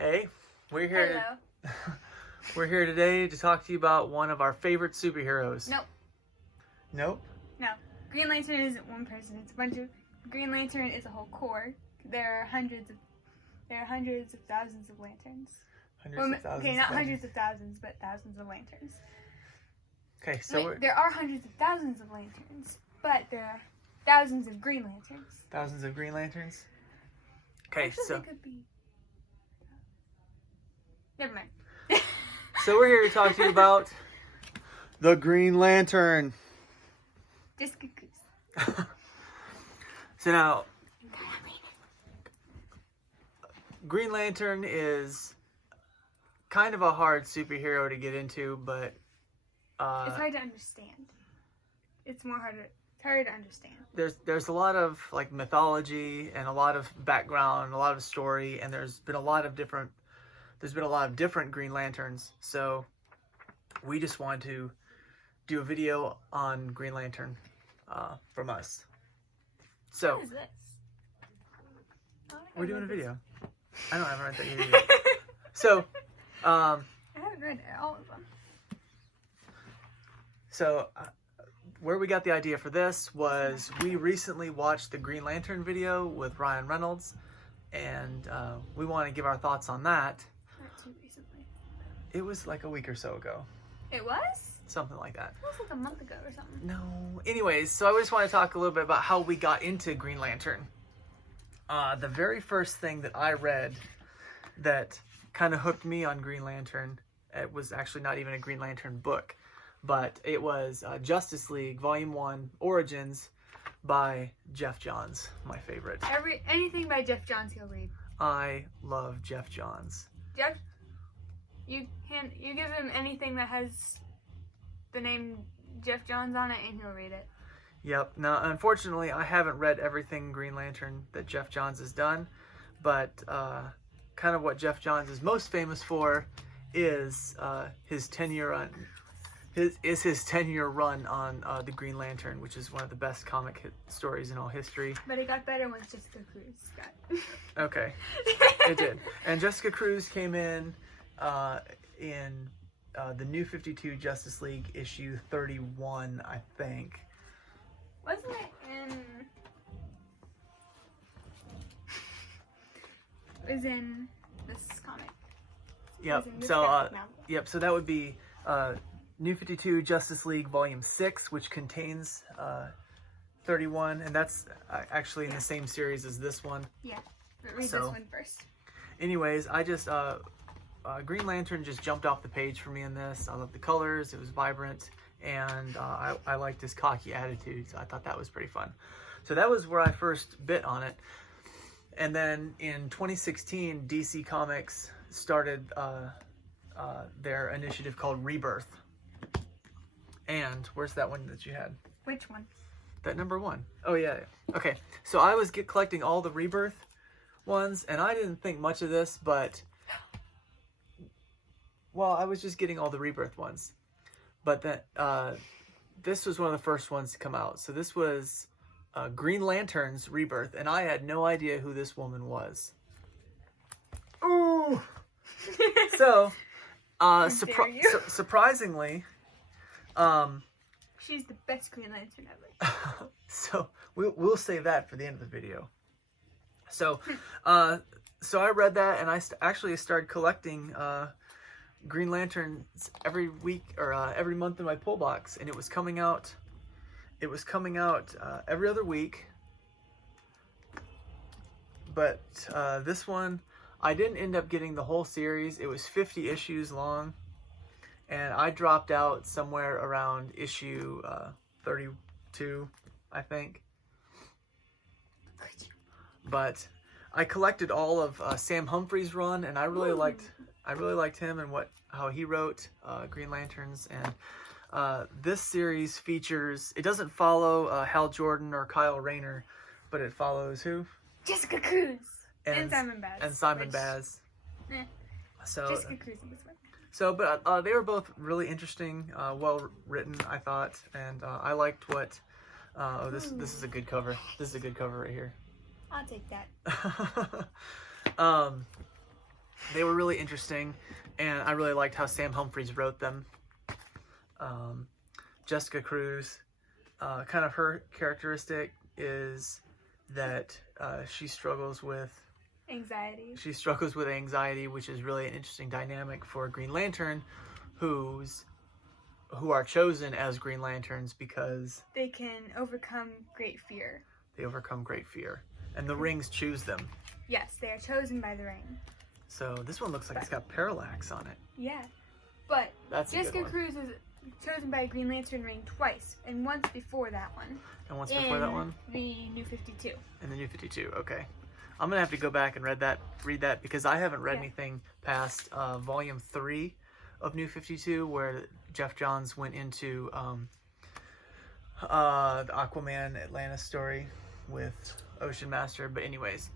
Hey, we're here. Hello. We're here today to talk to you about one of our favorite superheroes. Nope. Nope. No. Green Lantern isn't one person. It's a bunch of. Green Lantern is a whole corps. There are hundreds of thousands of lanterns. Hundreds of thousands. Okay, not hundreds of thousands, but thousands of lanterns. Okay, so Wait, there are hundreds of thousands of lanterns, but there are thousands of Green Lanterns. Thousands of Green Lanterns. Okay, Actually, so they could be. Never mind. so we're here to talk to you about the Green Lantern. Just cuckoos. So now, Green Lantern is kind of a hard superhero to get into, but It's hard to understand. It's harder to understand. there's a lot of like mythology and a lot of background, a lot of story, and there's been a lot of different Green Lanterns. So we just wanted to do a video on Green Lantern from us. So What is this? we're doing a video. I haven't read that yet. So I haven't read all of them. So where we got the idea for this was we recently watched the Green Lantern video with Ryan Reynolds, and we want to give our thoughts on that. Not too recently. It was like a week or so ago. It was? Something like that. It was like a month ago or something. No. Anyways, so I just want to talk a little bit about how we got into Green Lantern. The very first thing that I read that kind of hooked me on Green Lantern, it was actually not even a Green Lantern book, but it was Justice League Volume 1 Origins by Jeff Johns, my favorite. Anything by Jeff Johns he'll read. I love Jeff Johns. Jeff, you give him anything that has the name Jeff Johns on it and he'll read it. Yep. Now, unfortunately, I haven't read everything Green Lantern that Jeff Johns has done, but kind of what Jeff Johns is most famous for is his 10-year run. His 10-year run on the Green Lantern, which is one of the best comic stories in all history. But it got better once Jessica Cruz got. Okay, it did. And Jessica Cruz came in the New 52 Justice League issue 31, I think. Wasn't it in? It was in this comic. Yep. So that would be New 52 Justice League Volume 6, which contains 31, and that's actually in the same series as this one. Yeah. But read this one first. Anyways, I just Green Lantern just jumped off the page for me in this. I love the colors; it was vibrant, and I liked his cocky attitude. So I thought that was pretty fun. So that was where I first bit on it. And then in 2016, DC Comics started their initiative called Rebirth. And where's that one that you had? Which one? That number 1. Oh, yeah. Okay, so I was collecting all the Rebirth ones, and I didn't think much of this, but... Well, I was just getting all the Rebirth ones. But then, this was one of the first ones to come out. So this was Green Lantern's Rebirth, and I had no idea who this woman was. Ooh! So, surprisingly... she's the best Green Lantern ever. So we'll save that for the end of the video. So I read that, and I actually started collecting Green Lanterns every week or every month in my pull box, and it was coming out. It was coming out every other week. But this one, I didn't end up getting the whole series. It was 50 issues long. And I dropped out somewhere around issue 32, I think. But I collected all of Sam Humphrey's run, and I really liked him and how he wrote Green Lanterns. And this series features. It doesn't follow Hal Jordan or Kyle Rayner, but it follows who? Jessica Cruz and Simon Baz. And Simon Baz. So Jessica Cruz in this one. So, but they were both really interesting, well written, I thought, and I liked what. This is a good cover. This is a good cover right here. I'll take that. They were really interesting, and I really liked how Sam Humphries wrote them. Jessica Cruz, kind of her characteristic is that she struggles with Anxiety. She struggles with anxiety, which is really an interesting dynamic for a Green Lantern, who are chosen as Green Lanterns because they can overcome great fear. They overcome great fear, and the rings choose them. Yes, they are chosen by the ring. So this one looks like it's got parallax on it. Yeah, but That's Jessica Cruz was chosen by a Green Lantern ring twice, and once before that one. And once before that one? The New 52. In the New 52, okay. I'm gonna have to go back and read that because I haven't read anything past volume 3 of New 52, where Jeff Johns went into the Aquaman Atlantis story with Ocean Master. But anyways,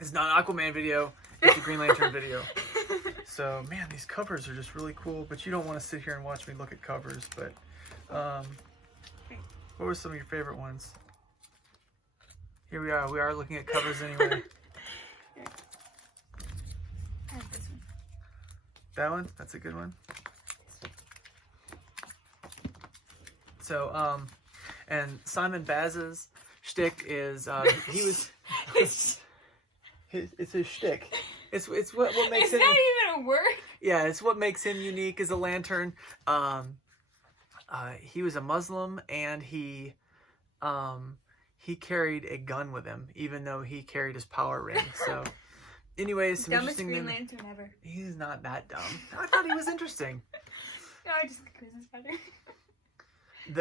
it's not an Aquaman video, it's a Green Lantern video. So man, these covers are just really cool, but you don't want to sit here and watch me look at covers. But what were some of your favorite ones? Here we are looking at covers anyway. I have this one. That one? That's a good one. So, and Simon Baz's shtick is, it's his shtick. It's what makes him... Is that even a word? Yeah, it's what makes him unique as a Lantern. He was a Muslim, and he carried a gun with him, even though he carried his power ring. So, anyways, some Dumbest interesting... Green Lantern ever. He's not that dumb. I thought he was interesting. No, I just think Chris is better.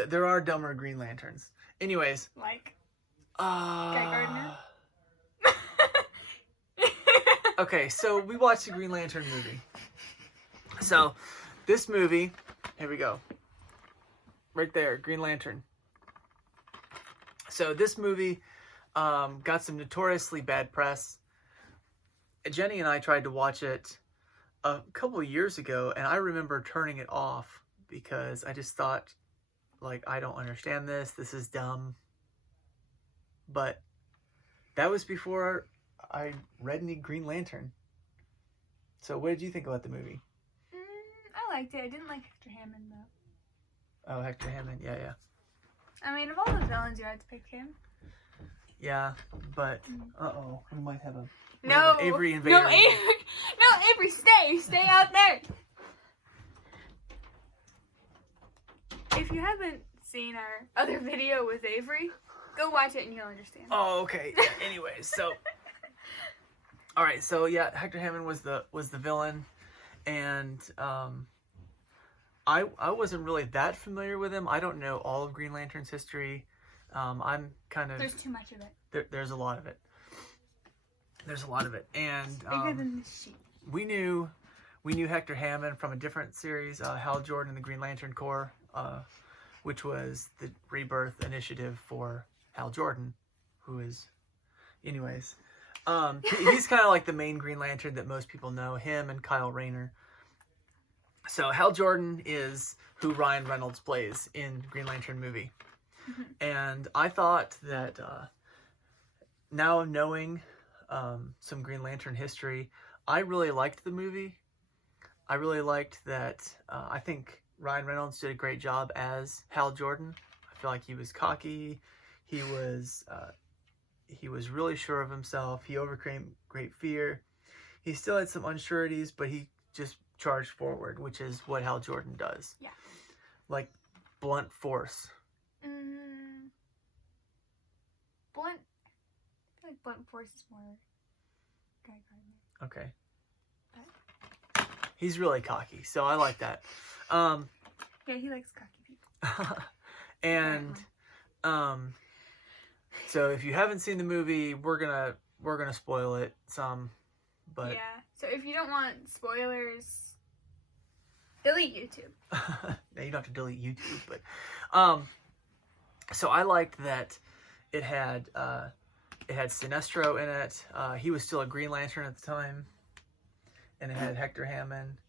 There are dumber Green Lanterns. Anyways. Like? Guy Gardner? Okay, so we watched the Green Lantern movie. So, this movie... Here we go. Right there, Green Lantern. So this movie got some notoriously bad press. Jenny and I tried to watch it a couple of years ago, and I remember turning it off because I just thought, like, I don't understand this. This is dumb. But that was before I read any Green Lantern. So what did you think about the movie? I liked it. I didn't like Hector Hammond, though. Oh, Hector Hammond. Yeah. I mean, of all the villains, you had to pick him. Yeah, but uh-oh, we might have an Avery invader. No, Avery, stay out there. If you haven't seen our other video with Avery, go watch it and you'll understand. Oh, okay. Yeah, anyways, so all right, so yeah, Hector Hammond was the villain, and I wasn't really that familiar with him. I don't know all of Green Lantern's history. I'm kind of... There's too much of it. There's a lot of it. There's a lot of it. And bigger than the sheep. We knew Hector Hammond from a different series, Hal Jordan and the Green Lantern Corps, which was the rebirth initiative for Hal Jordan, who is... Anyways. He's kind of like the main Green Lantern that most people know, him and Kyle Rayner. So Hal Jordan is who Ryan Reynolds plays in Green Lantern movie. Mm-hmm. And I thought that now knowing some Green Lantern history, I really liked the movie. I really liked that. I think Ryan Reynolds did a great job as Hal Jordan. I feel like he was cocky. He was really sure of himself. He overcame great fear. He still had some unsureties, but he just charged forward, which is what Hal Jordan does. Yeah. Like blunt force. Blunt. I feel like blunt force is more Guy Gardner. Okay. But he's really cocky, so I like that. Yeah, he likes cocky people. And so if you haven't seen the movie, we're gonna spoil it some, but yeah. So if you don't want spoilers, delete YouTube. No, you don't have to delete YouTube, but so I liked that it had Sinestro in it. He was still a Green Lantern at the time, and it had Hector Hammond,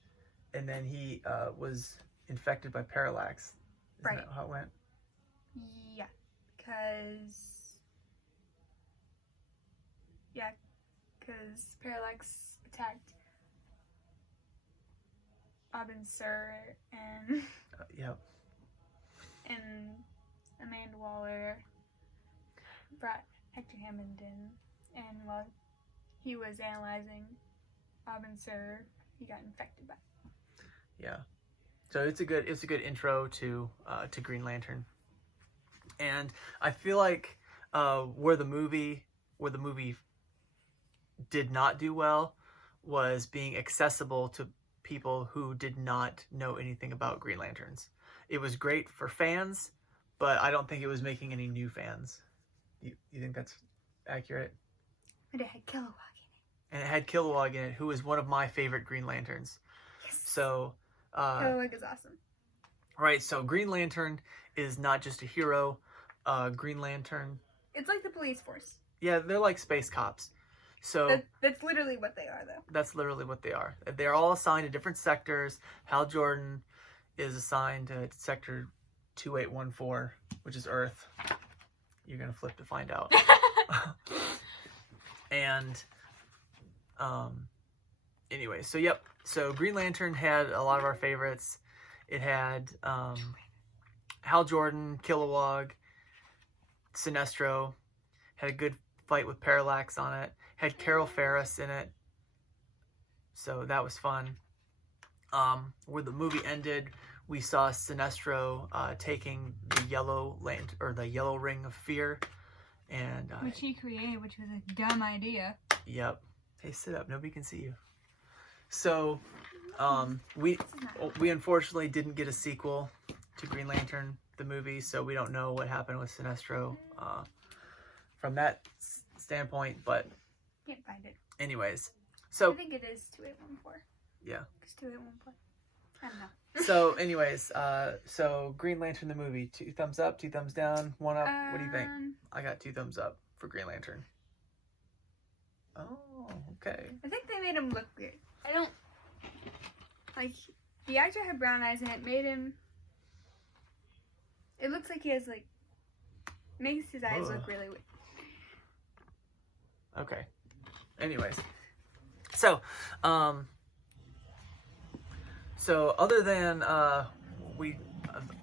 and then he was infected by parallax. Isn't that how it went? Yeah, because parallax attacked Robin Sur and Yep. and Amanda Waller brought Hector Hammond in, and while he was analyzing Robin Sur, he got infected by it. Yeah. So it's a good intro to Green Lantern. And I feel like where the movie did not do well was being accessible to people who did not know anything about Green Lanterns. It was great for fans, but I don't think it was making any new fans. You think that's accurate? And it had Kilowog in it. And it had Kilowog in it, who is one of my favorite Green Lanterns. Yes. So Kilowog is awesome. right, so Green Lantern is not just a hero. Green Lantern, It's like the police force. yeah, they're like space cops. So That's literally what they are, though. that's literally what they are. They're all assigned to different sectors. Hal Jordan is assigned to sector 2814, which is Earth. You're gonna flip to find out. And anyway, so yep. So Green Lantern had a lot of our favorites. It had Hal Jordan, Kilowog, Sinestro. Had a good fight with Parallax on it. Had Carol Ferris in it. So that was fun. Where the movie ended, we saw Sinestro taking the yellow ring of fear, and Which he created, which was a dumb idea. yep. Hey, sit up. Nobody can see you. So, we unfortunately didn't get a sequel to Green Lantern the movie, so we don't know what happened with Sinestro from that standpoint. But Can't find it. anyways, I so think it is 2814. yeah. It's 2814. I don't know. So, anyways, so Green Lantern the movie, 2 thumbs up, 2 thumbs down, 1 up. What do you think? I got 2 thumbs up for Green Lantern. Oh, okay. I think they made him look weird. I don't like. The actor had brown eyes, and it made him. It looks like he has makes his eyes look really weird. Okay. Anyways, so other than we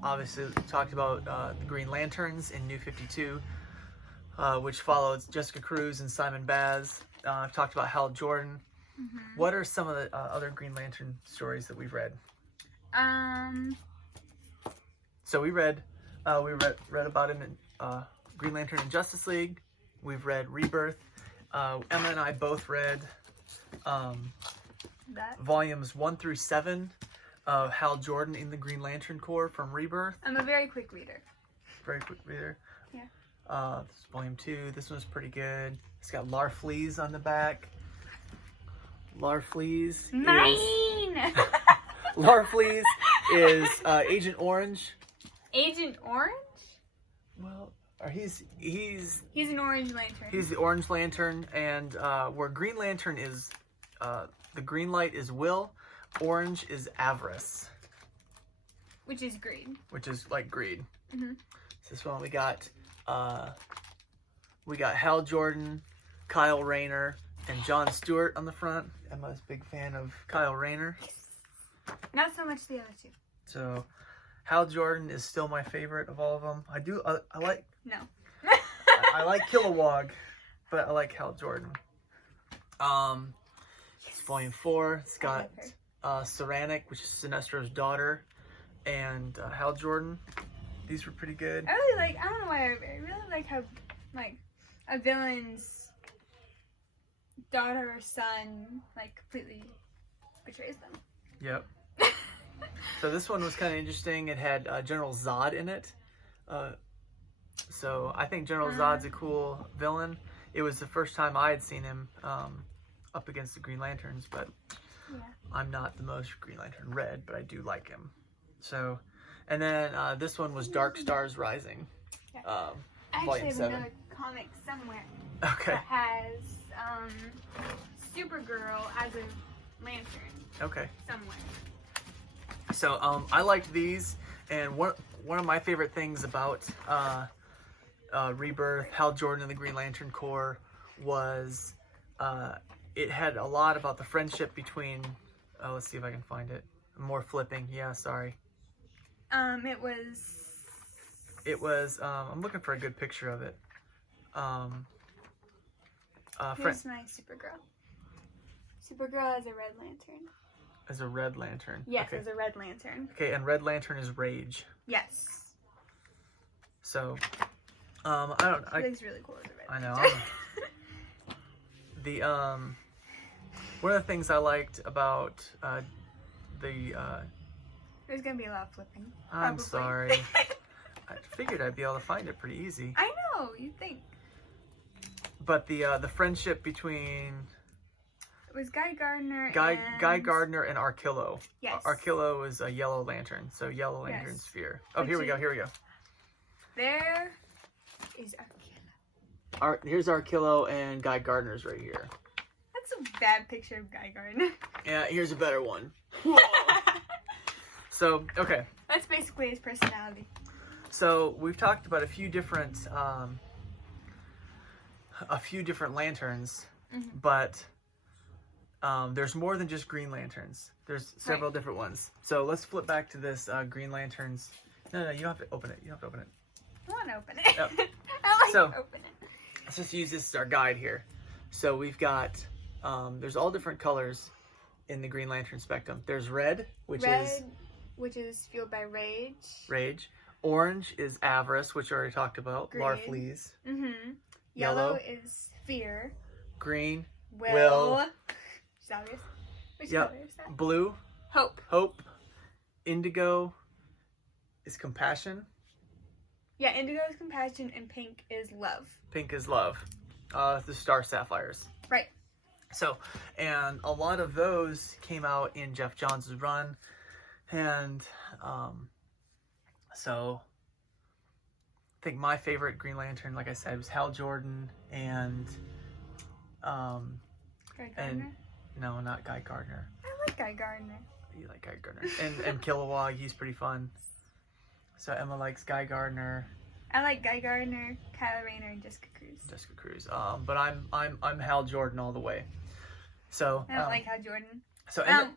obviously talked about the Green Lanterns in New 52, which followed Jessica Cruz and Simon Baz. I've talked about Hal Jordan. Mm-hmm. What are some of the other Green Lantern stories that we've read? So we read about him in Green Lantern and Justice League. We've read Rebirth. Emma and I both read volumes 1 through 7 of Hal Jordan in the Green Lantern Corps from Rebirth. I'm a very quick reader. Very quick reader. Yeah. This is volume 2. This one's pretty good. It's got Larfleeze on the back. Larfleeze. Mine! Larfleeze is Agent Orange. Agent Orange? Well, he's an Orange Lantern. He's the Orange Lantern, and where Green Lantern is, the green light is will, orange is avarice. Which is greed. Which is like greed. Mm-hmm. So this one we got Hal Jordan, Kyle Rayner, and John Stewart on the front. Emma's a big fan of Kyle Rayner. Not so much the other two. So Hal Jordan is still my favorite of all of them. I like... No. I like Kilowog, but I like Hal Jordan. It's volume 4. It's got Saranic, which is Sinestro's daughter, and Hal Jordan. These were pretty good. I don't know why, I really like how, a villain's daughter or son, completely betrays them. Yep. So this one was kind of interesting. It had General Zod in it. So I think General Zod's a cool villain. It was the first time I had seen him up against the Green Lanterns, but yeah. I'm not the most Green Lantern read, but I do like him. So, and then this one was Dark Stars Rising. Yeah. I volume actually have 7. another comic somewhere Okay. that has Supergirl as a lantern Okay. somewhere. So I liked these, and one of my favorite things about Rebirth, Hal Jordan and the Green Lantern Corps was it had a lot about the friendship between. Let's see if I can find it. More flipping. Yeah, sorry. It was. It was. I'm looking for a good picture of it. Here's my Supergirl. Supergirl has a red lantern. As a red lantern. Yes, Okay. as a red lantern. Okay, and red lantern is rage. Yes. So, I It looks really cool as a red I know. lantern. The one of the things I liked about the There's gonna be a lot of flipping. I'm probably. sorry. I figured I'd be able to find it pretty easy. I know, you think. But the friendship between It was Guy Gardner Guy Gardner and Arkillo. Yes. Arkillo is a yellow lantern, so yellow lantern Yes. sphere. Oh, here we go. There is Arkillo. Here's Arkillo and Guy Gardner's right here. That's a bad picture of Guy Gardner. Yeah, here's a better one. So, okay. That's basically his personality. So we've talked about a few different lanterns, but there's more than just Green Lanterns. There's several different ones. So let's flip back to this Green Lanterns. No, you don't have to open it. You don't have to open it. I want to open it. Yep. I like So- to open it. Let's just use this as our guide here. So we've got, there's all different colors in the Green Lantern spectrum. There's red, which is fueled by rage. rage. Orange is avarice, which we already talked about. Green. Larfleeze. Mm-hmm. Yellow. Yellow is fear. Green. Will. Is that obvious? Which Yep. color is that? Blue. Hope. Hope. Indigo is compassion. Yeah, indigo is compassion and pink is love. Pink is love. The star sapphires. Right. So, and a lot of those came out in Jeff Johns' run. And so I think my favorite Green Lantern, like I said, was Hal Jordan and Guy Gardner? no, not Guy Gardner. I like Guy Gardner. You like Guy Gardner. And Kilowog, he's pretty fun. So Emma likes Guy Gardner, I like Guy Gardner, Kylo Rayner, and Jessica Cruz. Jessica Cruz. But I'm Hal Jordan all the way. So I don't like Hal Jordan. so I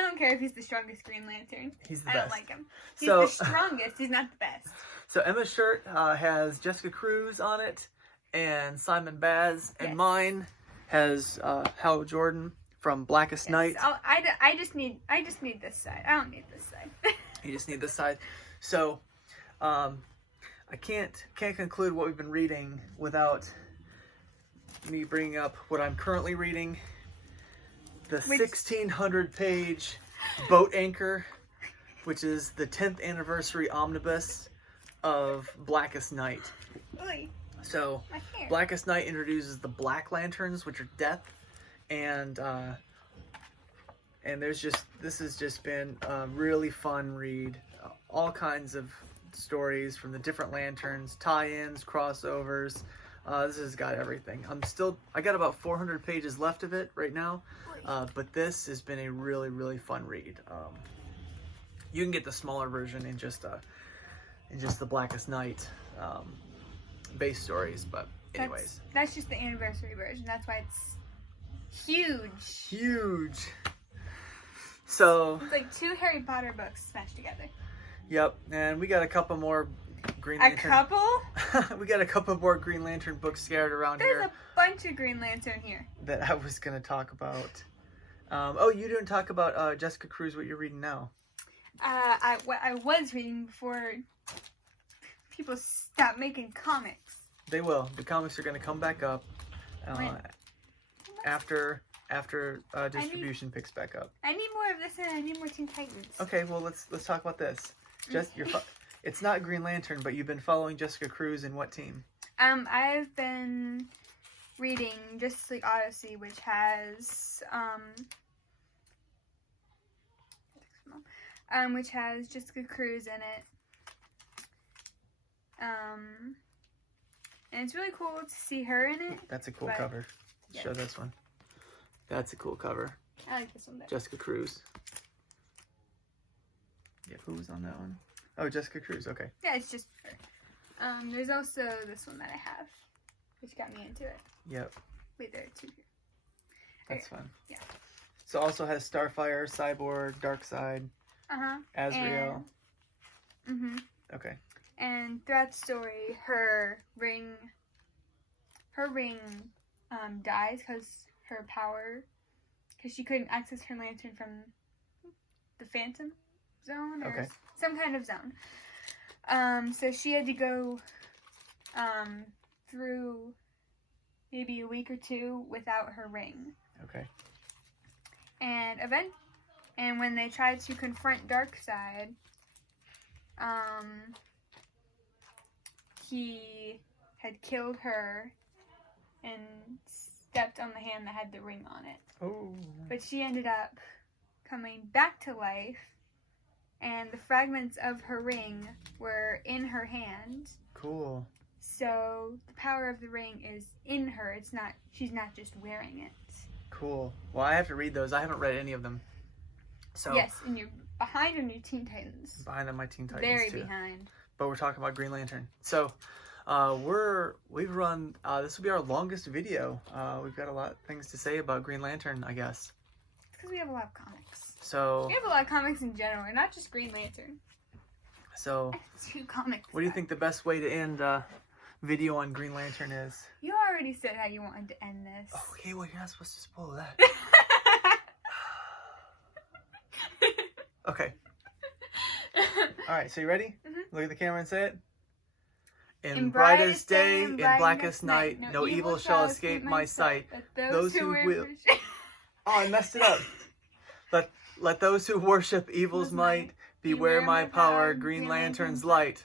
don't care if he's the strongest Green Lantern. he's the I best. don't like him. He's So- the strongest. He's not the best. So Emma's shirt has Jessica Cruz on it and Simon Baz, and Yes. mine has Hal Jordan from Blackest Night. Yes. I just need this side. I don't need this side. You just need this side. So I can't conclude what we've been reading without me bringing up what I'm currently reading. The 1,600-page Boat Anchor, which is the 10th anniversary omnibus of Blackest Night. Oy, So my hair. Blackest Night introduces the Black Lanterns, which are death, and this has just been a really fun read. All kinds of stories from the different lanterns, tie-ins, crossovers. This has got everything. I got about 400 pages left of it right now, but this has been a really, really fun read. You can get the smaller version in just the Blackest Night base stories, but anyways. That's just the anniversary version. That's why it's huge. Huge. So, It's like 2 Harry Potter books smashed together. yep, and we got a couple more Green A Lantern. couple? We got a couple more Green Lantern books scattered around There's here a bunch of Green Lantern here. that I was going to talk about. You didn't talk about Jessica Cruz, what you're reading now. What I was reading before people stop making comics. They will. The comics are going to come back up When? after distribution picks back up. I need more of this and I need more Teen Titans. Okay, well let's talk about this. It's not Green Lantern, but you've been following Jessica Cruz in what team? I've been reading Justice League Odyssey, which has Jessica Cruz in it. And it's really cool to see her in it. That's a cool But- cover. yeah. Show this one. That's a cool cover. I like this one better. Jessica Cruz. Yeah, who was on that one? Oh, Jessica Cruz. Okay. Yeah, it's just her. There's also this one that I have, which got me into it. Yep. Wait, there are 2 here. That's fun. Yeah. So also has Starfire, Cyborg, Darkseid, Azrael. Okay. And throughout the story, her ring dies because her power, because she couldn't access her lantern from the Phantom Zone or some kind of zone. So she had to go through maybe a week or two without her ring. Okay. And when they tried to confront Darkseid, he had killed her and stepped on the hand that had the ring on it. Oh. But she ended up coming back to life, and the fragments of her ring were in her hand. Cool. So the power of the ring is in her. She's not just wearing it. Cool. Well, I have to read those. I haven't read any of them. So yes, and you're behind on your Teen Titans. Behind on my Teen Titans Very too. behind. But we're talking about Green Lantern. So we've run. This will be our longest video. We've got a lot of things to say about Green Lantern, I guess. Because we have a lot of comics. So we have a lot of comics in general, and not just Green Lantern. So I have 2 comics. What do you think the best way to end video on Green Lantern is? You already said how you wanted to end this. Okay, well, you're not supposed to spoil that. Okay. All right, so you ready? Look at the camera and say it. In brightest day, in blackest night, no evil shall escape my sight. Those who will... Oh, I messed it up. Let those who worship evil's might beware my power, Green Lantern's light.